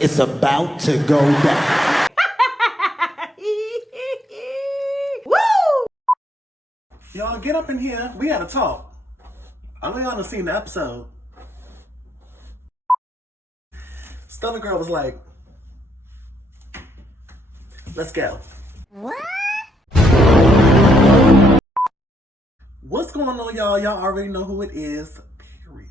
It's about to go down. Woo! Y'all get up in here. We gotta talk. I know y'all done seen the episode. Stunner Girl was like, let's go. What? What's going on, y'all? Y'all already know who it is. Period.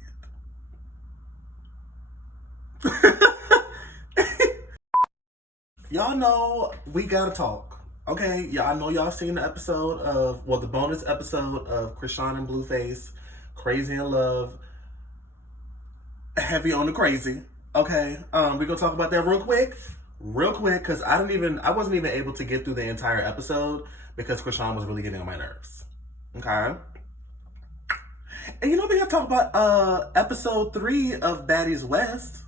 Y'all know we gotta talk. Okay? Yeah, I know y'all seen the episode of, well, the bonus episode of Krishan and Blueface, Crazy in Love, heavy on the crazy. Okay? We gonna talk about that real quick, because I wasn't even able to get through the entire episode because Krishan was really getting on my nerves. Okay? And you know, we gotta talk about episode 3 of Baddie's West.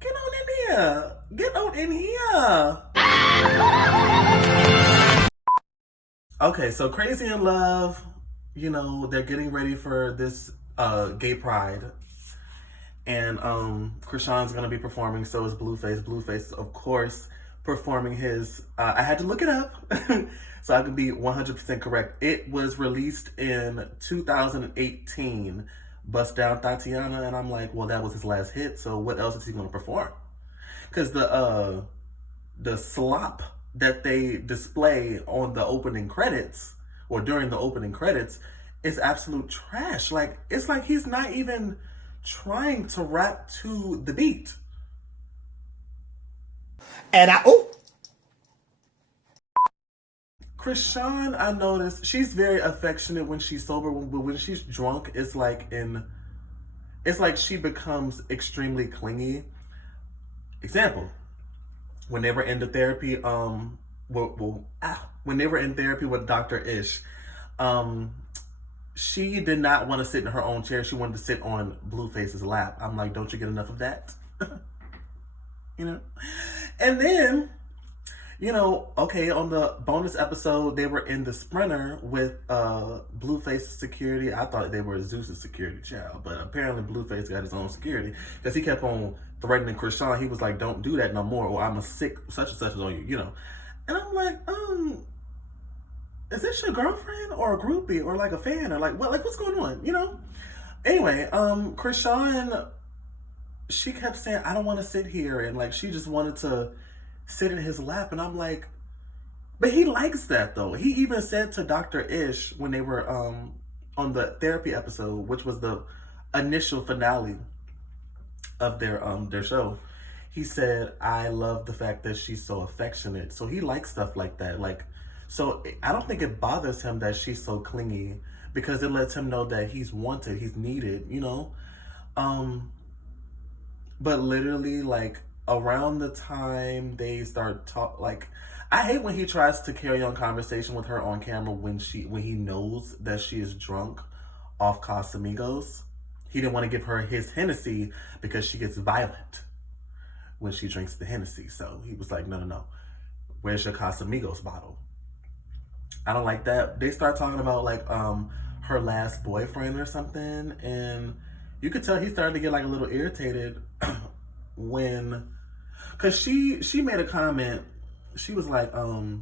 Get on in here. Get on in here. Okay, so Crazy in Love, you know, they're getting ready for this gay pride. And Krishan's gonna be performing, so is Blueface. Blueface, of course, performing his, I had to look it up so I can be 100% correct. It was released in 2018, Bust Down Tatiana, and I'm like, well, that was his last hit, so what else is he gonna perform? Because the slop that they display on the opening credits, or during the opening credits, is absolute trash. Like, it's like he's not even trying to rap to the beat. And Krishan, I noticed, she's very affectionate when she's sober, but when she's drunk, it's like she becomes extremely clingy. Example, when they were in the therapy, when they were in therapy with Dr. Ish, she did not want to sit in her own chair. She wanted to sit on Blueface's lap. I'm like, don't you get enough of that? You know? And then, you know, okay, on the bonus episode, they were in the Sprinter with Blueface's security. I thought they were Zeus's security child, but apparently Blueface got his own security because he kept on threatening Krishan. He was like, don't do that no more, or I'm a sick such and such on you, you know. And I'm like, is this your girlfriend or a groupie or like a fan or like what? Like, what's going on, you know? Anyway, Krishan, she kept saying, I don't want to sit here, and like she just wanted to sit in his lap, and I'm like, but he likes that though. He even said to Dr. Ish when they were on the therapy episode, which was the initial finale of their show, he said, I love the fact that she's so affectionate. So he likes stuff like that. Like, so I don't think it bothers him that she's so clingy, because it lets him know that he's wanted, he's needed, you know. But literally, like, around the time they start like, I hate when he tries to carry on conversation with her on camera when he knows that she is drunk off Casamigos. He didn't want to give her his Hennessy because she gets violent when she drinks the Hennessy. So he was like, no. Where's your Casamigos bottle? I don't like that. They start talking about like her last boyfriend or something, and you could tell he started to get like a little irritated when, cause she made a comment. She was like, oh,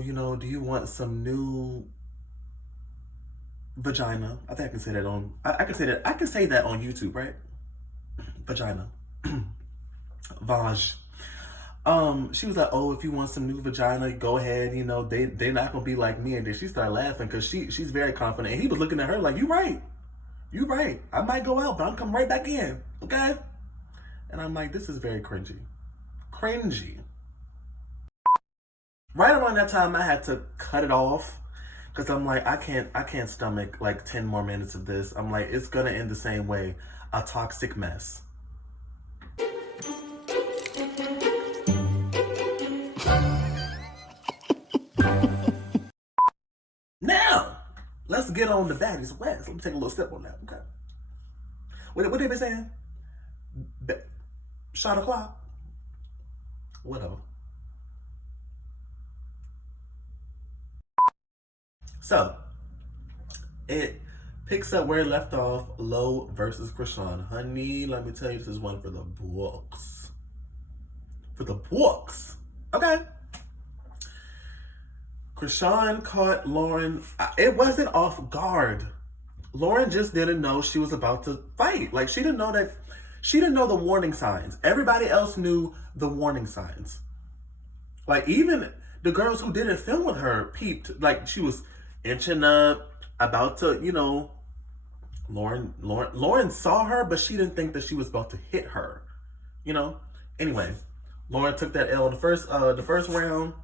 you know, do you want some new vagina? I think I can say that on, I can say that on YouTube, right? Vagina. Vaj. She was like, oh, if you want some new vagina, go ahead, you know, they're not gonna be like me. And then she started laughing because she's very confident. And he was looking at her like, you right. I might go out, but I'm coming right back in, okay? And I'm like, this is very cringy. Right around that time, I had to cut it off because I'm like, I can't stomach like 10 more minutes of this. I'm like, it's gonna end the same way, a toxic mess. Now, let's get on to Baddie's West. Let me take a little step on that, okay? What they been saying? Shot o'clock? Whatever. So, Picks up where it left off. Lo versus Krishan. Honey, let me tell you, this is one for the books. For the books. Okay. Krishan caught Lauren. It wasn't off guard. Lauren just didn't know she was about to fight. Like, she didn't know that. She didn't know the warning signs. Everybody else knew the warning signs. Like, even the girls who didn't film with her peeped. Like, she was inching up, about to, Lauren saw her, but she didn't think that she was about to hit her. Anyway, Lauren took that L in the first round.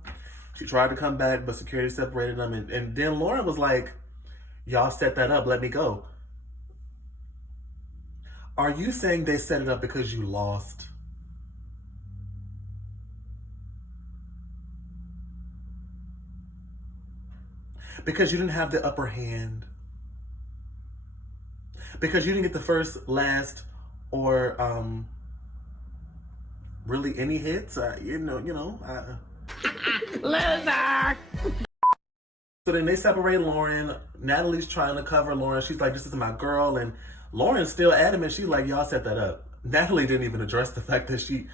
She tried to come back, but security separated them. And then Lauren was like, y'all set that up, let me go. Are you saying they set it up because you lost? Because you didn't have the upper hand? Because you didn't get the first, last, or really any hits? Loser! So then they separate Lauren. Natalie's trying to cover Lauren. She's like, this is my girl. And Lauren's still adamant. She's like, y'all set that up. Natalie didn't even address the fact that she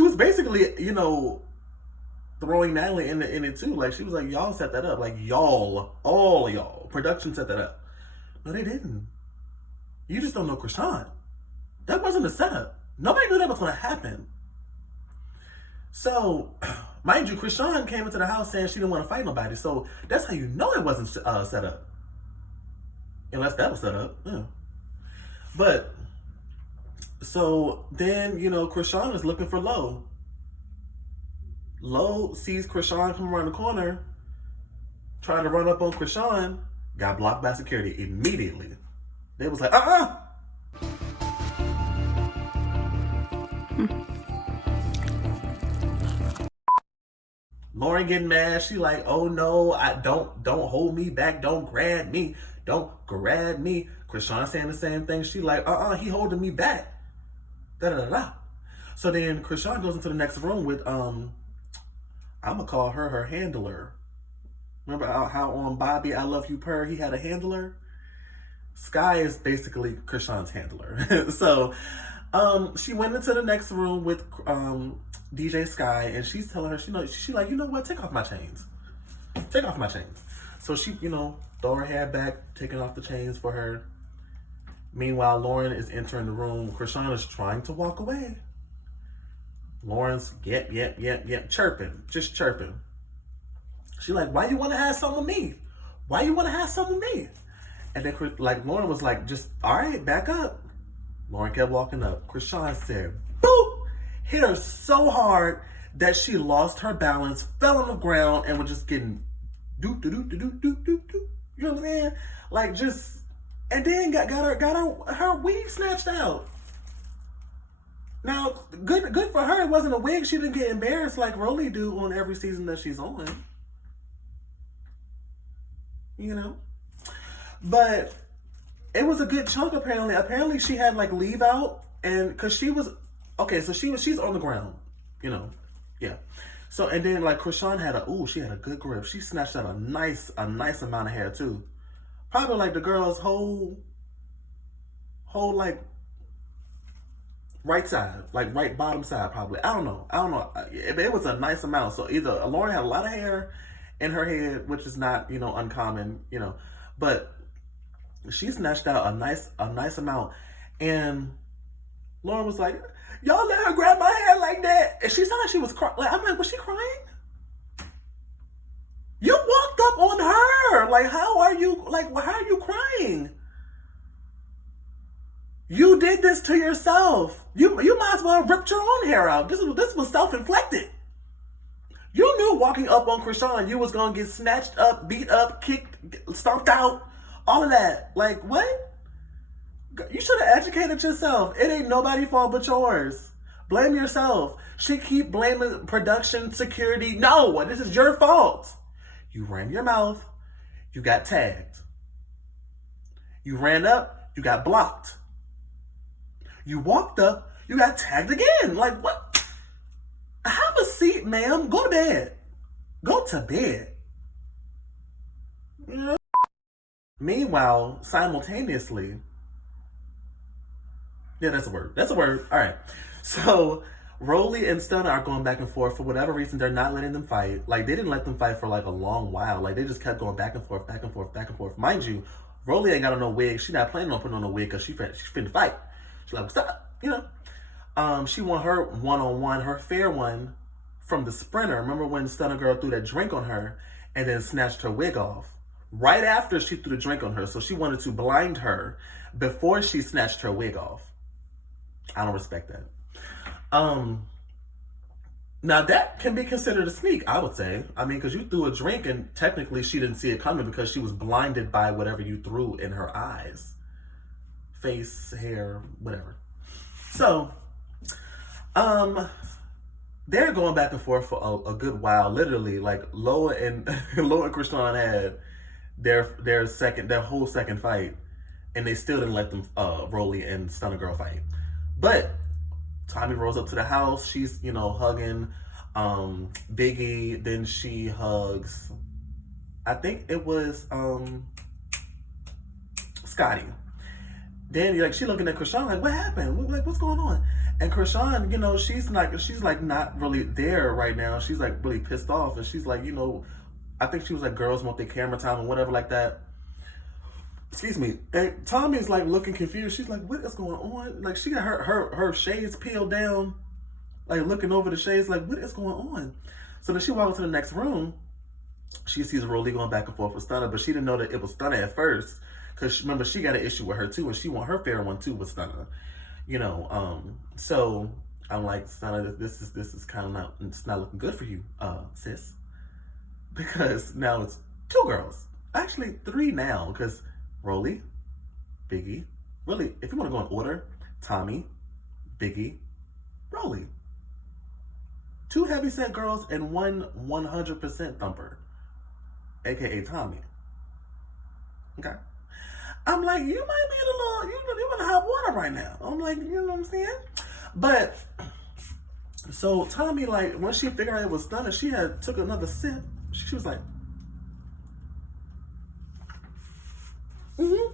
was basically, throwing Natalie in it too. Like, she was like, y'all set that up. Like, y'all, all y'all, production set that up. No, they didn't. You just don't know Krishan. That wasn't a setup. Nobody knew that was going to happen. So, mind you, Krishan came into the house saying she didn't want to fight nobody. So that's how you know it wasn't set up. Unless that was set up. Yeah. But, so then, Krishan is looking for Lo. Lo sees Krishan come around the corner, trying to run up on Krishan, got blocked by security immediately. They was like, Lauren getting mad. She like, oh no, I don't hold me back. Don't grab me. Don't grab me. Krishan saying the same thing. She like, he holding me back. Da da da da. So then Krishan goes into the next room with I'm gonna call her handler. Remember how on Bobby I Love You Purr he had a handler? Sky is basically Krishan's handler. So she went into the next room with DJ Sky, and she's telling her, she like, you know what, take off my chains. Take off my chains. So she, throw her hair back, taking off the chains for her. Meanwhile, Lauren is entering the room. Krishan is trying to walk away. Lauren's yep, chirping, just chirping. She like, why you want to have something with me? Why you want to have something with me? And then, like, Lauren was like, just, all right, back up. Lauren kept walking up. Krishan said, boop! Hit her so hard that she lost her balance, fell on the ground, and was just getting doop. You know what I'm saying? Like, just, and then got her wig snatched out. Now, good for her. It wasn't a wig. She didn't get embarrassed like Rolly do on every season that she's on. But it was a good chunk apparently. Apparently she had like leave out, and because she was okay, so she's on the ground, yeah. So and then like Krishan had she had a good grip. She snatched out a nice amount of hair too. Probably like the girl's whole like right side, like right bottom side probably. I don't know. It was a nice amount. So either Lauren had a lot of hair in her head, which is not, uncommon, but she snatched out a nice amount. And Lauren was like, y'all let her grab my hair like that. And she sounded like she was crying. Like, I'm like, was she crying? You walked up on her. Like, how are you crying? You did this to yourself. You might as well have ripped your own hair out. This was self-inflicted. You knew walking up on Krishan, you was going to get snatched up, beat up, kicked, stomped out, all of that. Like, what? You should have educated yourself. It ain't nobody's fault but yours. Blame yourself. She keep blaming production, security. No, this is your fault. You ran your mouth. You got tagged. You ran up. You got blocked. You walked up. You got tagged again. Like, what? Have a seat, ma'am. Go to bed. Go to bed. Meanwhile, simultaneously, yeah, that's a word. That's a word. All right. So Rolly and Stunna are going back and forth. For whatever reason, they're not letting them fight. Like, they didn't let them fight for like a long while. Like, they just kept going back and forth, back and forth, back and forth. Mind you, Rolly ain't got on no wig. She not planning on putting on a wig because she's finna fight. She's like, what's up? You know? She won her one-on-one, her fair one from the sprinter. Remember when Stunner Girl threw that drink on her and then snatched her wig off? Right after she threw the drink on her. So she wanted to blind her before she snatched her wig off. I don't respect that. Now that can be considered a sneak, I would say. I mean, because you threw a drink and technically she didn't see it coming because she was blinded by whatever you threw in her eyes. Face, hair, whatever. So, they're going back and forth for a good while. Literally, like Loa and Loa and Krishan had their whole second fight, and they still didn't let them Rolly and Stunner Girl fight. But Tommy rolls up to the house. She's, hugging Biggie. Then she hugs, I think it was Scotty. Then she looking at Krishan like, what happened? Like, what's going on? And Krishan, she's like not really there right now. She's like really pissed off, and she's like, I think she was like, girls want their camera time or whatever like that. Excuse me. And Tommy's like looking confused. She's like, what is going on? Like, she got her shades peeled down, like looking over the shades, like, what is going on? So then she walks to the next room. She sees Rolly going back and forth with Stunner, but she didn't know that it was Stunner at first. Because remember, she got an issue with her too, and she want her fair one too with Stunner. So I'm like, Stunner, this is kind of not looking good for you, sis. Because now it's 2 girls. Actually 3 now, because Rolly, Biggie, really, if you want to go in order, Tommy, Biggie, Rolly. 2 heavyset girls and 1 100% thumper, aka Tommy. Okay. I'm like, you might be in a little, you're in hot water right now. I'm like, you know what I'm saying? But, so Tommy, like, when she figured out it was Stunner, she took another sip. She was like, and,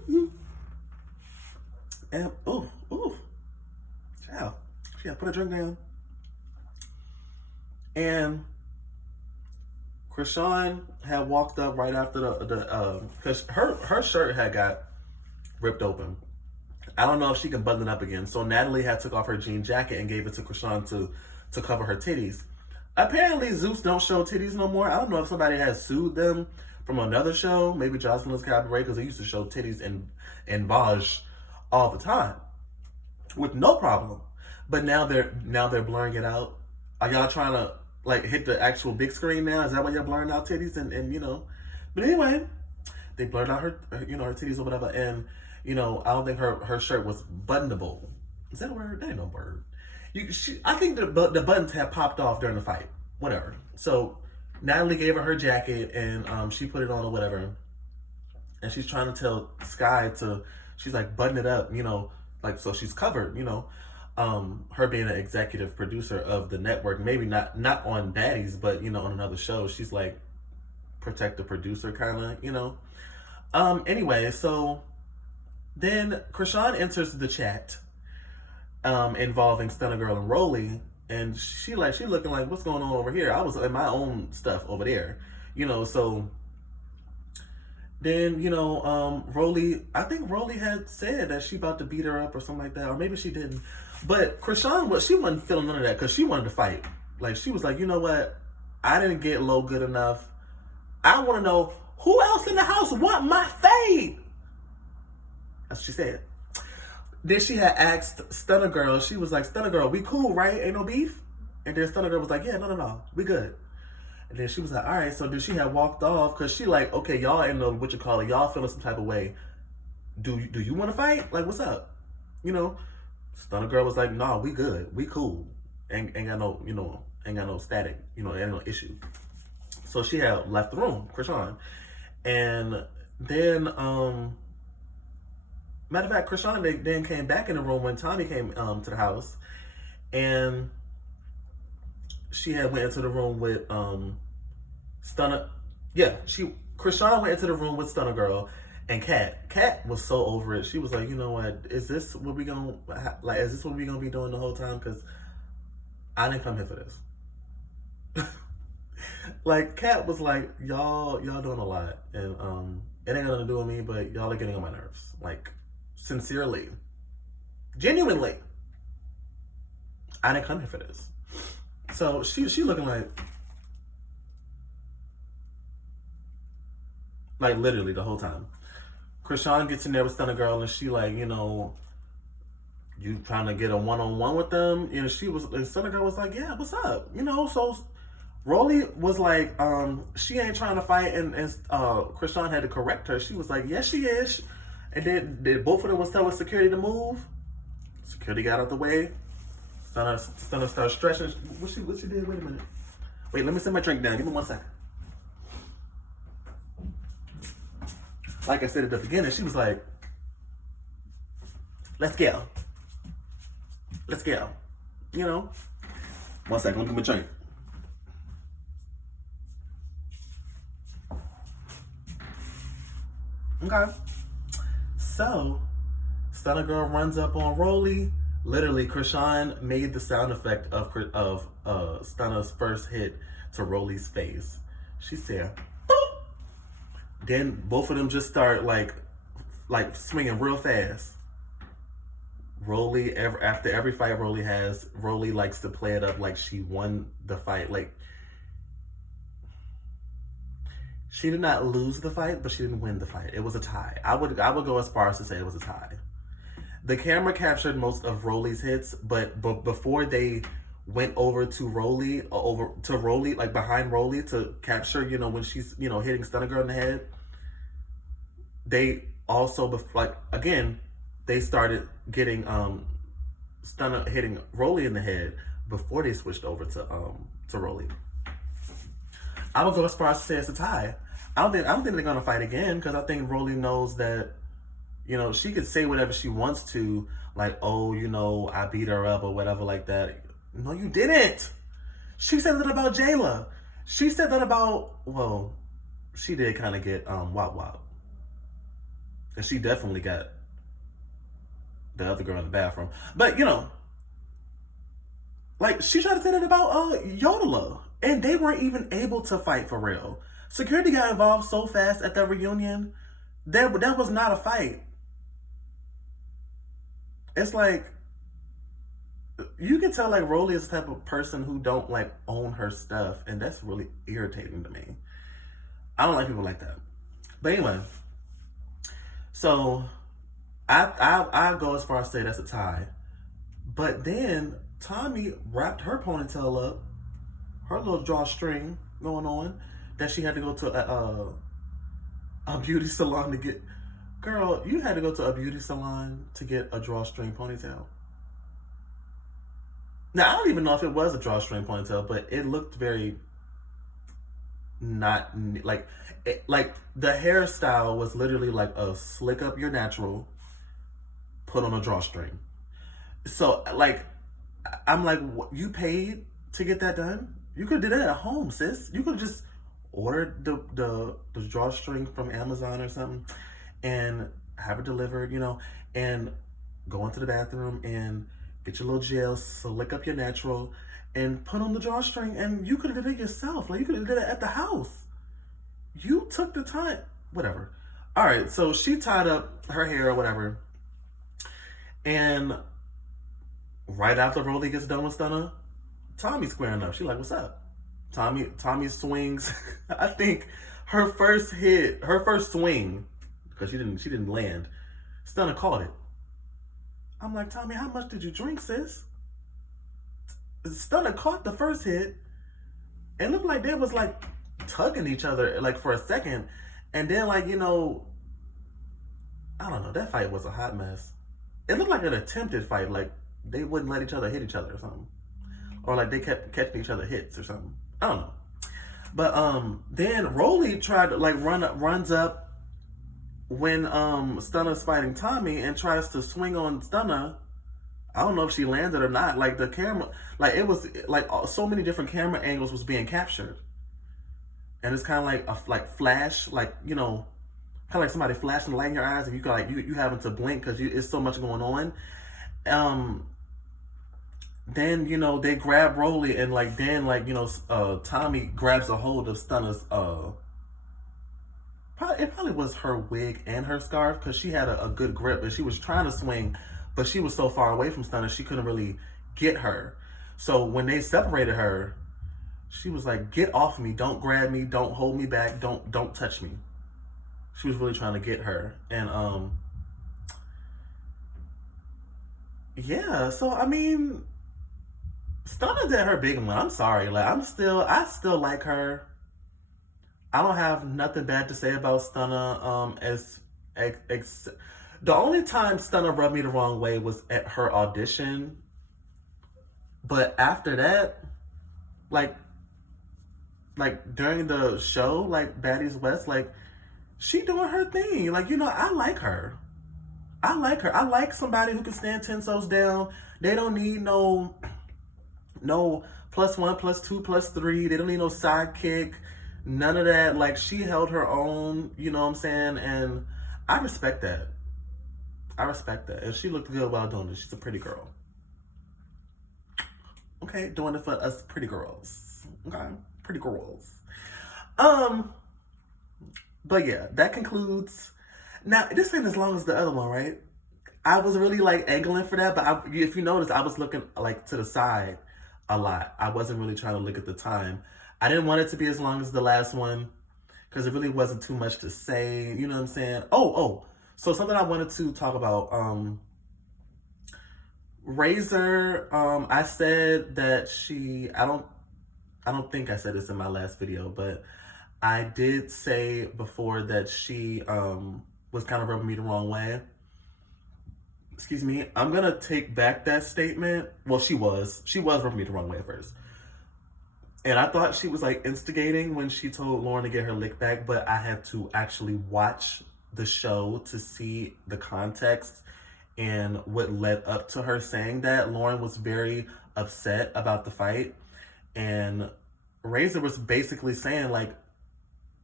child, she had put a drink down. And Krishan had walked up right after because her shirt had got ripped open. I don't know if she can button it up again. So Natalie had took off her jean jacket and gave it to Krishan to cover her titties. Apparently Zeus don't show titties no more. I don't know if somebody has sued them from another show, maybe Jocelyn's Cabaret, because they used to show titties in Vaj all the time with no problem. But now they're blurring it out. Are y'all trying to like hit the actual big screen now? Is that why you're blurring out titties and But anyway, they blurred out her her titties or whatever, and I don't think her shirt was buttonable. Is that a word? That ain't no word. I think the buttons had popped off during the fight. Whatever. So Natalie gave her jacket and she put it on or whatever, and she's trying to tell Sky she's like, button it up, like, so she's covered, her being an executive producer of the network, maybe not on Baddie's, but on another show, she's like protect the producer kind of, anyway, so then Krishan enters the chat involving Stunner Girl and Rolly, and she looking like, what's going on over here? I was in my own stuff over there, so then, Rolly, I think Rolly had said that she about to beat her up or something like that, or maybe she didn't. But Krishan, she wasn't feeling none of that because she wanted to fight. Like, she was like, you know what? I didn't get low good enough. I want to know who else in the house want my fade. That's what she said. Then she had asked Stunner Girl, she was like, Stunner Girl, we cool, right? Ain't no beef? And then Stunner Girl was like, yeah, no, we good. And then she was like, all right. So then she had walked off because she like, okay, y'all ain't know what you call it. Y'all feeling some type of way. Do you want to fight? Like, what's up? Stunner Girl was like, nah, we good. We cool. Ain't got no, ain't got no static, ain't no issue. So she had left the room, Krishan. And then, matter of fact, Krishan, they then came back in the room when Tommy came to the house. And she had went into the room with Stunner. Yeah, Krishan went into the room with Stunner Girl, And Kat was so over it. She was like, you know what? Is this what we gonna like? Is this what we gonna be doing the whole time? Because I didn't come here for this. Like Kat was like, y'all doing a lot, and it ain't got nothing to do with me, but y'all are getting on my nerves. Like, sincerely, genuinely, I didn't come here for this. So she looking like literally the whole time. Krishan gets in there with Stunner Girl, and she like, you know, you trying to get a one-on-one with them? You know, and Stunner Girl was like, yeah, what's up? You know, so Rolly was like, she ain't trying to fight, and Krishan had to correct her. She was like, yes, she is. And then both of them was telling security to move. Security got out the way. Stunner started stretching. What she did? Wait a minute. Wait, let me set my drink down. Give me 1 second. Like I said at the beginning, she was like, let's go. Let's go. You know? 1 second, let me get my drink. Okay. So, Stunner Girl runs up on Rolly. Literally, Krishan made the sound effect of Stunner's first hit to Rolly's face. She said, boop. Then both of them just start like swinging real fast. Rolly, after every fight Rolly has, Rolly likes to play it up like she won the fight. Like, she did not lose the fight, but she didn't win the fight. It was a tie. I would go as far as to say it was a tie. The camera captured most of Rolly's hits, but before they went over to Rolly, like behind Rolly to capture, you know, when she's, you know, hitting Stunner Girl in the head, they also, they started getting Stunner hitting Rolly in the head before they switched over to Rolly. I would go as far as to say it's a tie. I don't think they're gonna fight again, because I think Rolly knows that, you know, she could say whatever she wants to, like, oh, you know, I beat her up or whatever like that. No, you didn't. She said that about Jayla. She said that about, well, she did kind of get wop wop. And she definitely got the other girl in the bathroom. But, you know, like, she tried to say that about Yodeler. And they weren't even able to fight for real. Security got involved so fast at that reunion. That was not a fight. It's like, you can tell, like, Rolly is the type of person who don't, like, own her stuff. And that's really irritating to me. I don't like people like that. But anyway. So, I go as far as to say that's a tie. But then, Tommy wrapped her ponytail up. Her little drawstring going on. That she had to go to a beauty salon to get. Girl, you had to go to a beauty salon to get a drawstring ponytail. Now, I don't even know if it was a drawstring ponytail, but it looked very not, like the hairstyle was literally like a slick up your natural, put on a drawstring. So, like, I'm like, you paid to get that done? You could have did that at home, sis. You could have just ordered the drawstring from Amazon or something and have it delivered, you know, and go into the bathroom and get your little gel, slick up your natural, and put on the drawstring, and you could have did it yourself. Like, you could have did it at the house. You took the time. Whatever. All right, so she tied up her hair or whatever, and right after Rolly gets done with Stunner, Tommy's squaring up. She's like, what's up? Tommy swings. I think her first swing, because she didn't land, Stunner caught it. I'm like, Tommy, how much did you drink, sis? Stunner caught the first hit. It looked like they was like tugging each other like for a second. And then, like, you know, I don't know, that fight was a hot mess. It looked like an attempted fight, like they wouldn't let each other hit each other or something. Or like they kept catching each other hits or something. I don't know. But then Rolly tried to like runs up when Stunner's fighting Tommy and tries to swing on Stunner. I don't know if she landed or not. Like the camera, like it was like so many different camera angles was being captured. And it's kind of like a flash, like, you know, kind of like somebody flashing the light in your eyes, and you got like you having to blink because it's so much going on. Then they grab Rolly, and like then like Tommy grabs a hold of Stunner's it probably was her wig and her scarf, because she had a good grip and she was trying to swing, but she was so far away from Stunner she couldn't really get her. So when they separated her, she was like, "Get off me! Don't grab me! Don't hold me back! Don't touch me!" She was really trying to get her, and yeah. So I mean, Stunner did her big one. I'm sorry, like I still like her. I don't have nothing bad to say about Stunner. The only time Stunner rubbed me the wrong way was at her audition. But after that, like during the show, like Baddie's West, like she doing her thing. Like, I like her. I like her. I like somebody who can stand 10 toes down. They don't need no +1, +2, +3. They don't need no sidekick. None of that. Like, she held her own, you know what I'm saying? And I respect that. And she looked good while doing it. She's a pretty girl. Okay, doing it for us pretty girls. Okay, pretty girls. But yeah, that concludes. Now, this ain't as long as the other one, right? I was really like angling for that, but if you notice, I was looking like to the side a lot. I wasn't really trying to look at the time. I didn't want it to be as long as the last one because it really wasn't too much to say. You know what I'm saying? So something I wanted to talk about. Razor. I said that I don't think I said this in my last video, but I did say before that she was kind of rubbing me the wrong way. Excuse me. I'm gonna take back that statement. Well, she was rubbing me the wrong way at first. And I thought she was like instigating when she told Lauren to get her lick back, but I had to actually watch the show to see the context and what led up to her saying that. Lauren was very upset about the fight, and Razor was basically saying like,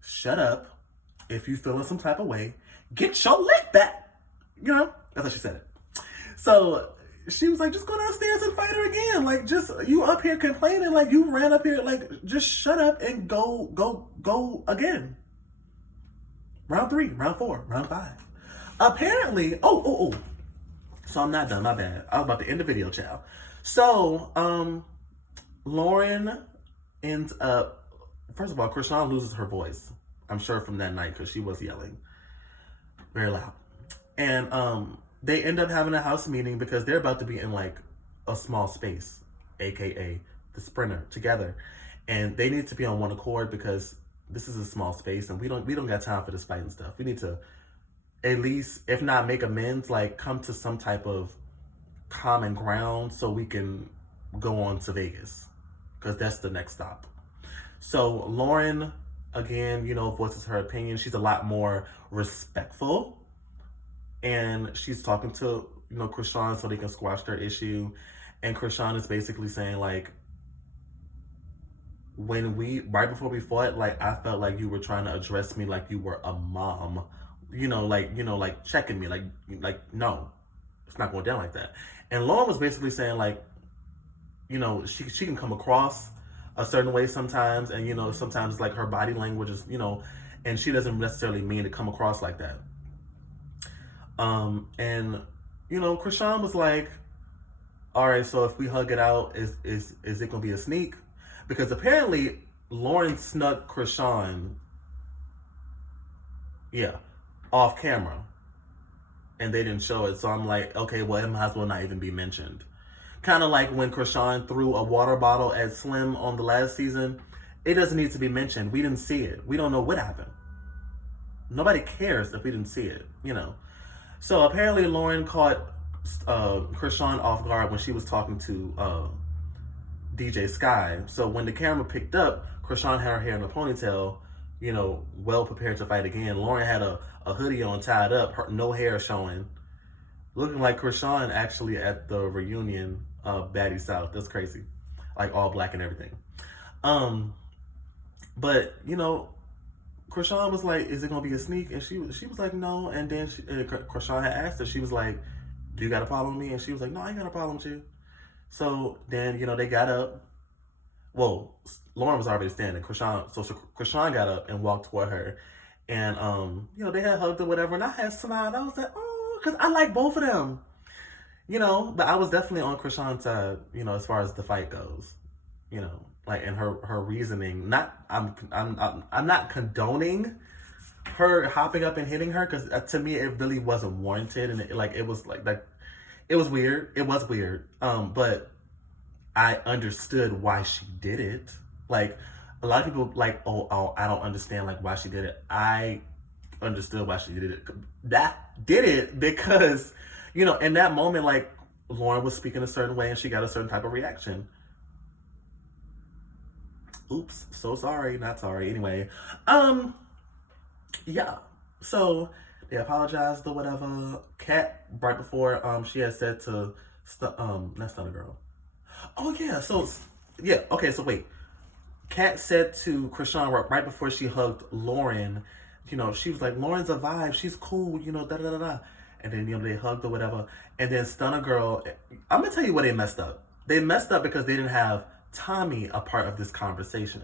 shut up. If you feeling some type of way, get your lick back. That's how she said it. So she was like, just go downstairs and fight her again. Like, just, you up here complaining, like you ran up here, like just shut up and go again. Round 3, round 4, round 5. Apparently, so I'm not done, my bad. I was about to end the video, child. So, Lauren ends up, first of all, Krishan loses her voice. I'm sure from that night, because she was yelling very loud. And they end up having a house meeting because they're about to be in like a small space, aka the Sprinter, together. And they need to be on one accord because this is a small space and we don't got time for this fight and stuff. We need to at least, if not make amends, like come to some type of common ground so we can go on to Vegas, because that's the next stop. So Lauren, again, voices her opinion. She's a lot more respectful, and she's talking to Krishan so they can squash their issue. And Krishan is basically saying like, right before we fought, like I felt like you were trying to address me like you were a mom, like checking me, like no, it's not going down like that. And Lauren was basically saying like, she can come across a certain way sometimes, and sometimes like her body language is, and she doesn't necessarily mean to come across like that. And Krishan was like, all right, so if we hug it out, is it gonna be a sneak? Because apparently Lauren snuck Krishan, off camera, and they didn't show it. So I'm like, okay, well, it might as well not even be mentioned. Kind of like when Krishan threw a water bottle at Slim on the last season. It doesn't need to be mentioned. We didn't see it. We don't know what happened. Nobody cares if we didn't see it, So apparently Lauren caught Krishan off guard when she was talking to DJ Sky. So when the camera picked up, Krishan had her hair in a ponytail, well prepared to fight again. Lauren had a hoodie on, tied up, no hair showing, looking like Krishan actually at the reunion of Baddie South. That's crazy. Like all black and everything. But, Krishan was like, "Is it gonna be a sneak?" And she was like, "No." And then Krishan had asked her. She was like, "Do you got a problem with me?" And she was like, "No, I ain't got a problem with you." So then they got up. Well, Lauren was already standing. Krishan got up and walked toward her, and they had hugged or whatever. And I had smiled. I was like, "Oh," because I like both of them. But I was definitely on Krishan's side, as far as the fight goes, like, and her reasoning. I'm not condoning her hopping up and hitting her, because to me it really wasn't warranted, and it was weird. It was weird. But I understood why she did it. Like, a lot of people like, oh, I don't understand like why she did it. I understood why she did it. That did it because, in that moment, like, Lauren was speaking a certain way and she got a certain type of reaction. Oops, so sorry, not sorry. Anyway, yeah. So they apologized or whatever. Kat, right before, she had said to, not Stunner Girl. Oh yeah, okay, so wait. Kat said to Krishan right before she hugged Lauren, she was like, "Lauren's a vibe, she's cool, da da da da." And then, they hugged or whatever. And then Stunner Girl, I'm gonna tell you where they messed up. They messed up because they didn't have Tommy a part of this conversation.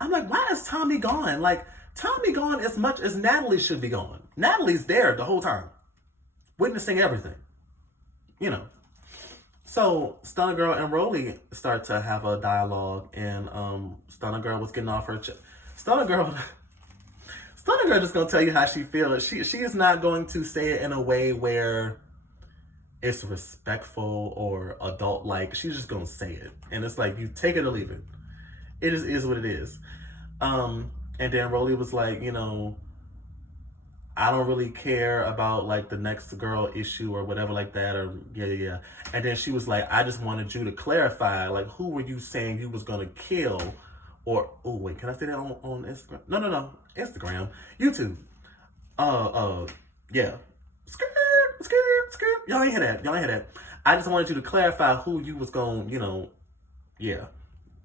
I'm like, why is Tommy gone? Like, Tommy gone as much as Natalie should be gone. Natalie's there the whole time, witnessing everything. So Stunner Girl and Rolly start to have a dialogue, and Stunner Girl was getting off her Stunner Girl just gonna tell you how she feels. She is not going to say it in a way where it's respectful or adult like. She's just gonna say it, and it's like, you take it or leave it. It is what it is. And then Rolly was like, I don't really care about like the next girl issue or whatever like that, or yeah. And then she was like, I just wanted you to clarify, like, who were you saying you was gonna kill? Or, oh wait, can I say that on Instagram? No, Instagram, YouTube. Yeah. Skirt. Y'all ain't hear that. I just wanted you to clarify who you was gonna,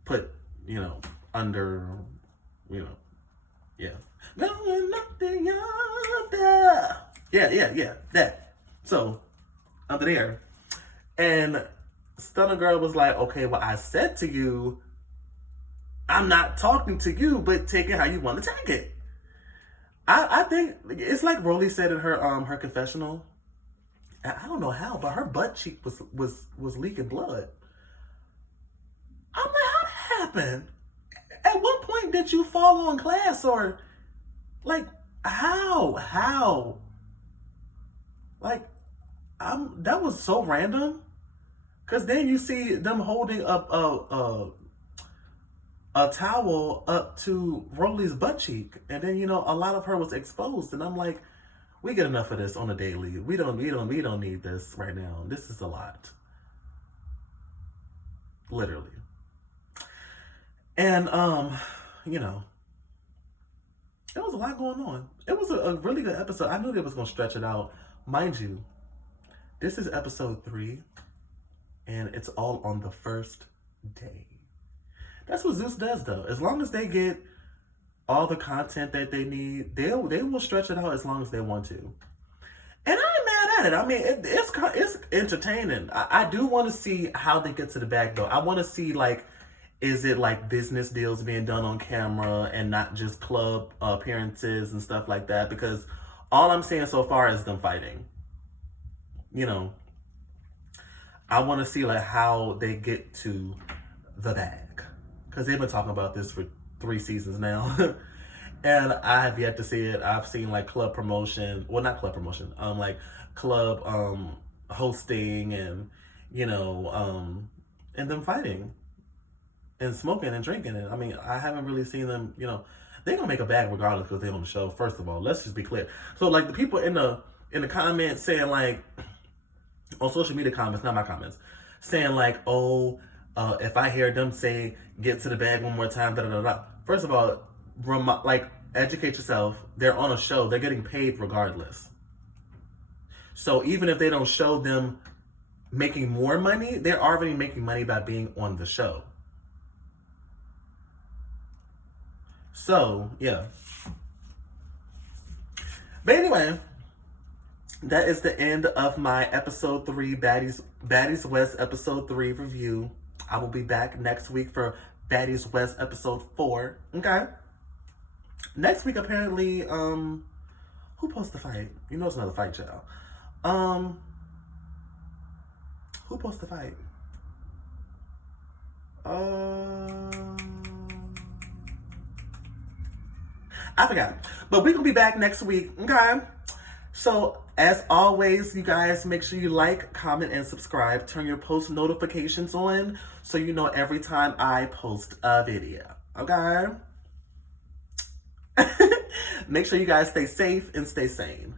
put, under, yeah. Going up the yonder. Yeah, that. So, under there. And Stunner Girl was like, okay, well, I said to you, I'm not talking to you, but take it how you want to take it. I think it's like Rolly said in her confessional. I don't know how, but her butt cheek was leaking blood. I'm like, how that happened? At what point did you fall on class, or like, how? Like, that was so random. Cause then you see them holding up a towel up to Rolly's butt cheek, and then a lot of her was exposed, and I'm like, we get enough of this on a daily. We don't need this right now. This is a lot, literally. And there was a lot going on. It was a really good episode. I knew they was gonna stretch it out, mind you. This is episode 3, and it's all on the first day. That's what Zeus does, though. As long as they get all the content that they need, they will stretch it out as long as they want to. And I ain't mad at it. I mean, it's entertaining. I do want to see how they get to the bag, though. I want to see, like, is it like business deals being done on camera and not just club appearances and stuff like that? Because all I'm seeing so far is them fighting. I want to see like how they get to the bag, because they've been talking about this for 3 seasons now. And I have yet to see it. I've seen like club promotion, well, not club promotion, like club hosting, and and them fighting and smoking and drinking. And I mean, I haven't really seen them, they're gonna make a bag regardless because they're on the show. First of all, let's just be clear. So like the people in the comments saying, like, on social media comments, not my comments, saying like, oh, if I hear them say get to the bag one more time, da da da da. First of all, like, educate yourself. They're on a show. They're getting paid regardless. So even if they don't show them making more money, they're already making money by being on the show. So, yeah. But anyway, that is the end of my episode 3, Baddie's West episode 3 review. I will be back next week for Baddie's West episode 4. Okay? Next week, apparently, who posts the fight? You know it's another fight, y'all. Who posts the fight? I forgot. But we're going to be back next week. Okay? So, as always, you guys, make sure you like, comment, and subscribe. Turn your post notifications on so you know every time I post a video. Okay? Make sure you guys stay safe and stay sane.